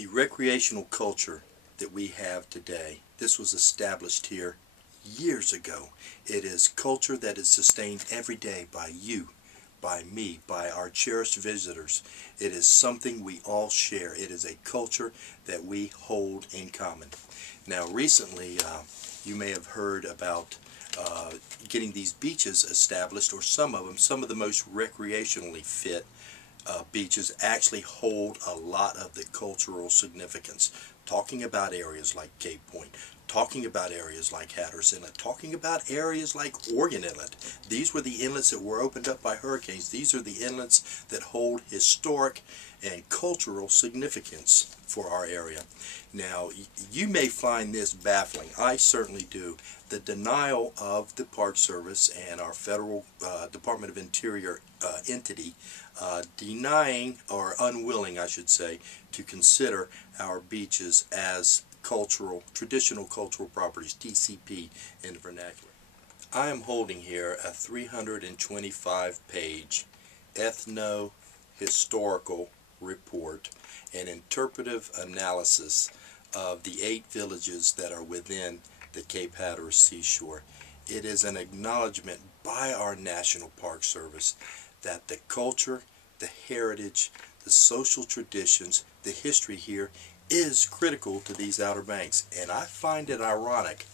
The recreational culture that we have today, this was established here years ago. It is culture that is sustained every day by you, by me, by our cherished visitors. It is something we all share. It is a culture that we hold in common. Now recently, you may have heard about getting these beaches established, or some of the most recreationally fit beaches actually hold a lot of the cultural significance. Talking about areas like Cape Point, talking about areas like Hatteras Inlet, talking about areas like Organ Inlet. These were the inlets that were opened up by hurricanes. These are the inlets that hold historic and cultural significance for our area. Now, you may find this baffling. I certainly do. The denial of the Park Service and our federal Department of Interior entity denying, or unwilling I should say, to consider our beaches as traditional cultural properties, TCP in the vernacular. I am holding here a 325-page ethno-historical report, an interpretive analysis of the 8 villages that are within the Cape Hatteras seashore. It is an acknowledgement by our National Park Service that the culture, the heritage, the social traditions, the history here is critical to these Outer Banks. And I find it ironic,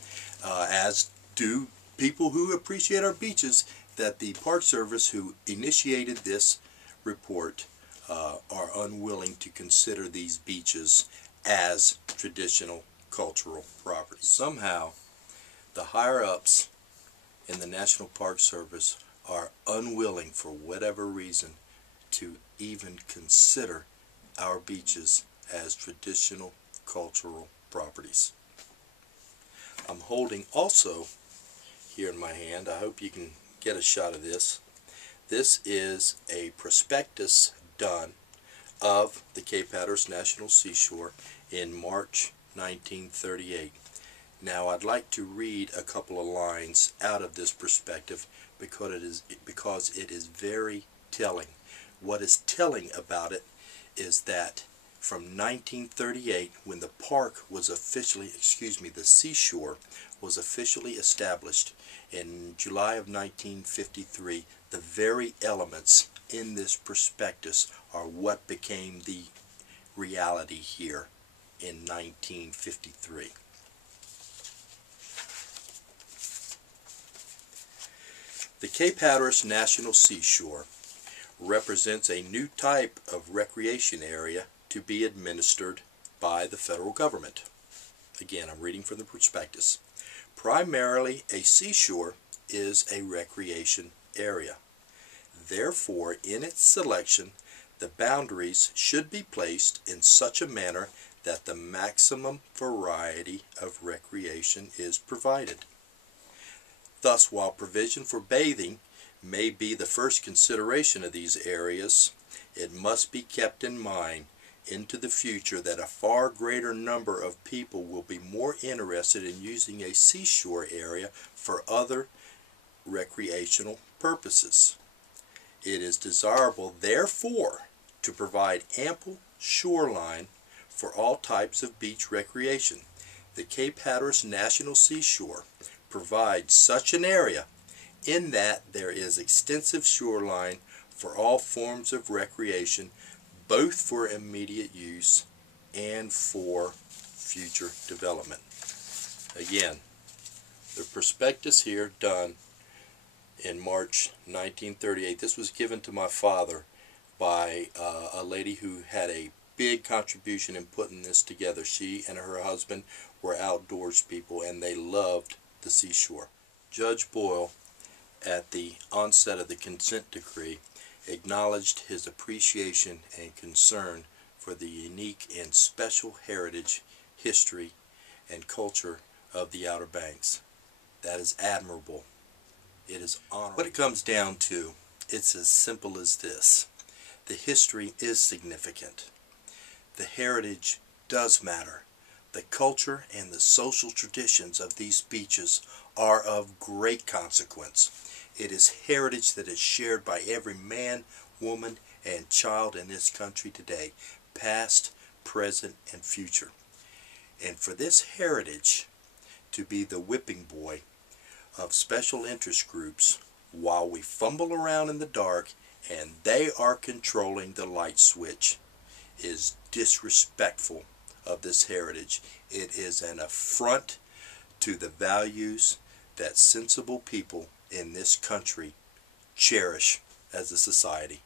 as do people who appreciate our beaches, that the Park Service, who initiated this report, are unwilling to consider these beaches as traditional cultural properties. Somehow, the higher-ups in the National Park Service are unwilling, for whatever reason, to even consider our beaches as traditional cultural properties. I'm holding also here in my hand, I hope you can get a shot of this. This is a prospectus done of the Cape Hatteras National Seashore in March 1938. Now I'd like to read a couple of lines out of this perspective because it is very telling. What is telling about it is that from 1938, when the park was officially, the seashore was officially established in July of 1953, the very elements in this prospectus are what became the reality here in 1953. The Cape Hatteras National Seashore represents a new type of recreation area to be administered by the federal government. Again, I'm reading from the prospectus. Primarily, a seashore is a recreation area. Therefore, in its selection, the boundaries should be placed in such a manner that the maximum variety of recreation is provided. Thus, while provision for bathing may be the first consideration of these areas, it must be kept in mind into the future that a far greater number of people will be more interested in using a seashore area for other recreational purposes. It is desirable, therefore, to provide ample shoreline for all types of beach recreation. The Cape Hatteras National Seashore provides such an area in that there is extensive shoreline for all forms of recreation, both for immediate use and for future development. Again, the prospectus here done in March 1938. This was given to my father by a lady who had a big contribution in putting this together. She and her husband were outdoors people, and they loved the seashore. Judge Boyle, at the onset of the consent decree, acknowledged his appreciation and concern for the unique and special heritage, history, and culture of the Outer Banks. That is admirable. It is honorable. What it comes down to, it's as simple as this. The history is significant. The heritage does matter. The culture and the social traditions of these beaches are of great consequence. It is heritage that is shared by every man, woman, and child in this country today, past, present, and future. And for this heritage to be the whipping boy of special interest groups while we fumble around in the dark and they are controlling the light switch is disrespectful of this heritage. It is an affront to the values that sensible people in this country cherish as a society.